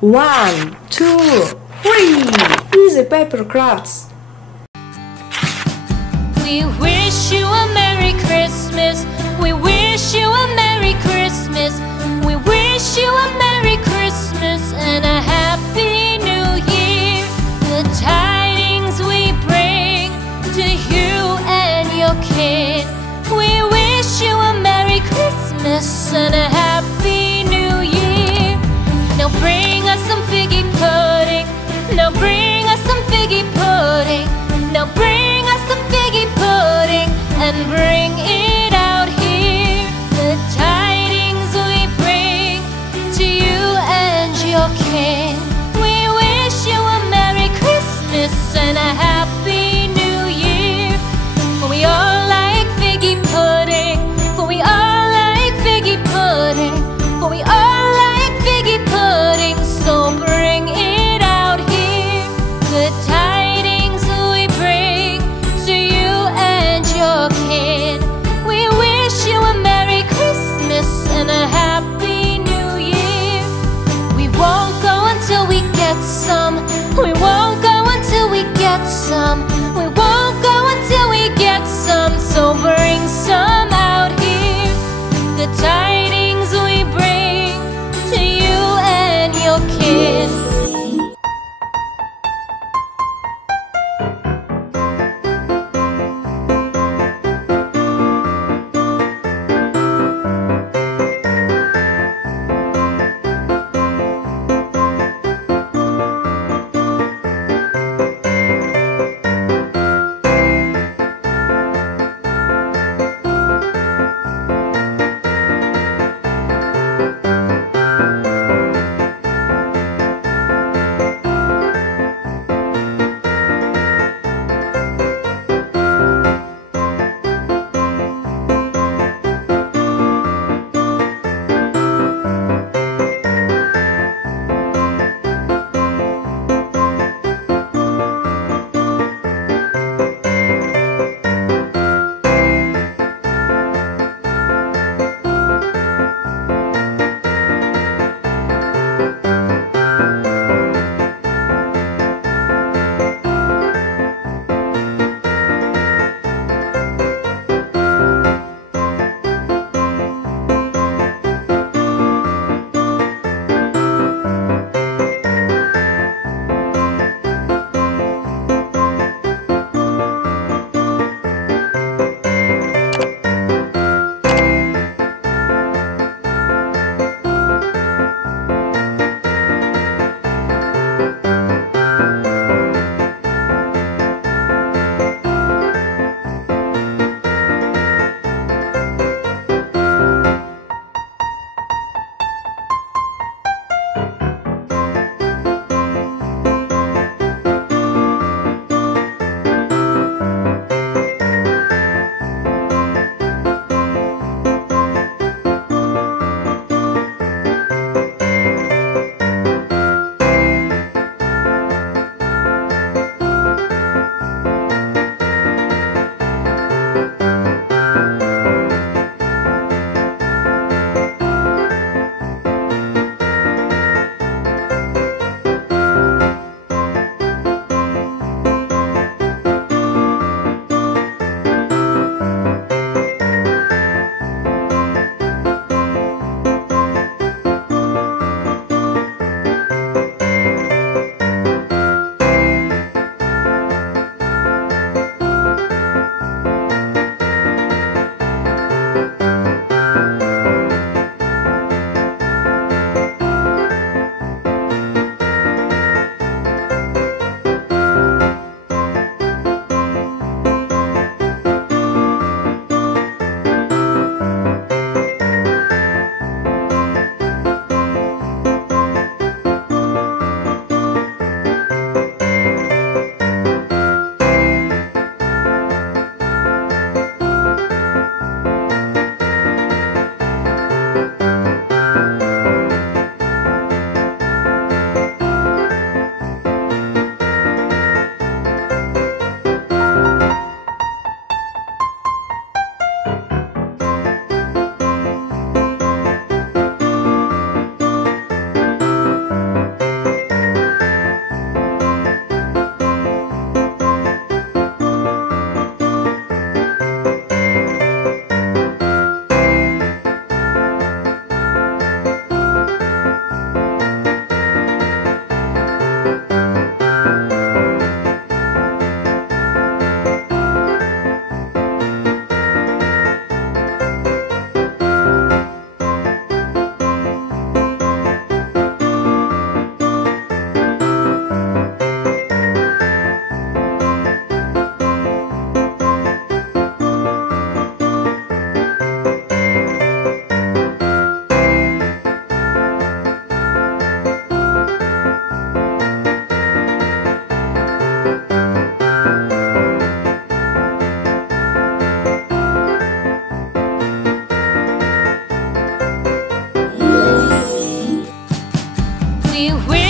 1, 2, 3. Easy paper crafts. We wish you a Merry Christmas. We wish you a Merry Christmas. We wish you a Merry Christmas and a Happy New Year. The tidings we bring to you and your kin. We wish you a Merry Christmas and a Happy New Year. Now bring us some figgy pudding. Now bring us some figgy pudding. Now bring us some figgy pudding and bring it out here. The tidings we bring to you and your kin.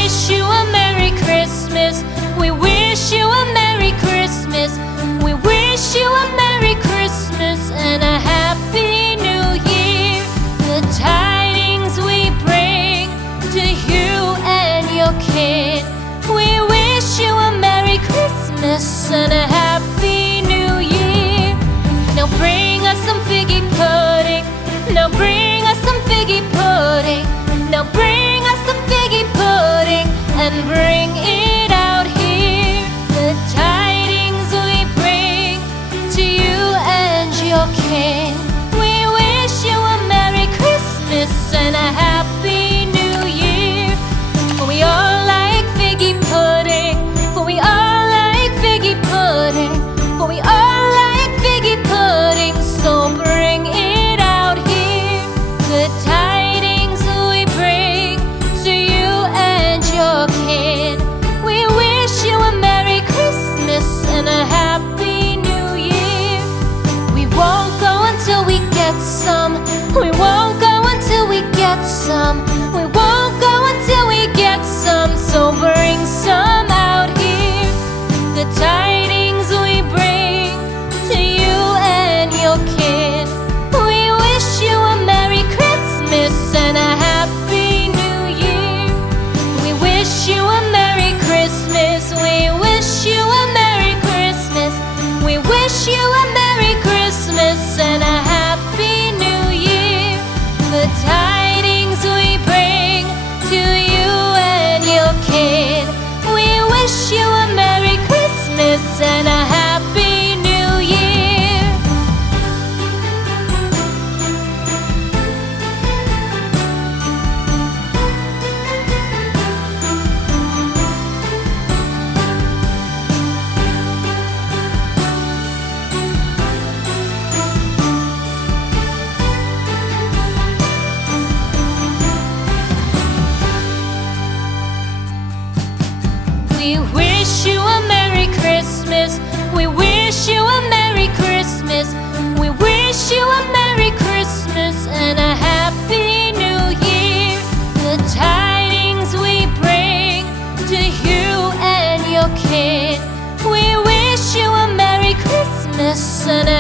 wish you a Merry Christmas. We wish you a Merry Christmas. We wish you a Merry Christmas and a Happy New Year. The tidings we bring to you and your kid. We wish you a Merry Christmas and a Happy New Year. Now bring us some figgy pudding. Now bring us some figgy pudding. Now bring us some figgy pudding and bring it out here. The tidings we bring to you and your kin. We wish you a Merry Christmas and a Happy New Year. For we all like figgy pudding. For we all like figgy pudding. For we all like figgy pudding. So bring it out here. The tidings we bring to you and your kin. We wish you a Merry Christmas and a Happy New Year. We won't go until we get some. We won't go until we get some. We won't go until we get some. So bring some out here. The tidings we bring to you and your kin. We wish you a Merry Christmas and a Happy New Year. We wish you a Merry Christmas. We wish you a Merry Christmas. We wish you a Merry Christmas and a Happy New Year. The tidings we bring to you and your kid. We wish you a Merry Christmas and a Happy New Year. We wish you a Merry Christmas. We wish you a Merry Christmas. We wish you a Merry Christmas and a Happy New Year. The tidings we bring to you and your kid. We wish you a Merry Christmas and a